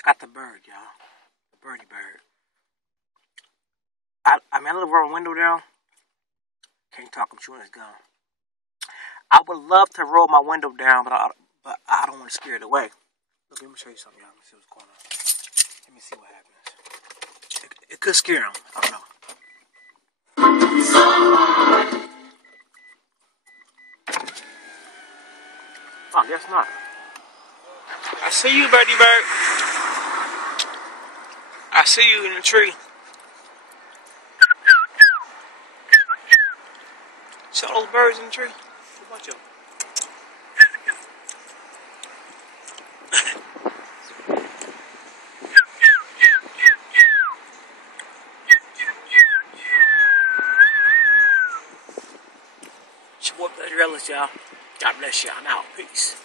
Check out the bird, y'all. The birdie bird. I mean, I live roll my window down. Can't talk, I'm chewing his gum. I would love to roll my window down, but I don't want to scare it away. Look, let me show you something, y'all. Let me see what's going on. Let me see what happens. It could scare him. I don't know. Oh, guess not. I see you, birdie bird. I see you in the tree. See all those birds in the tree? A bunch of them. It's your boy, Ellis, y'all. God bless y'all. I'm out. Peace.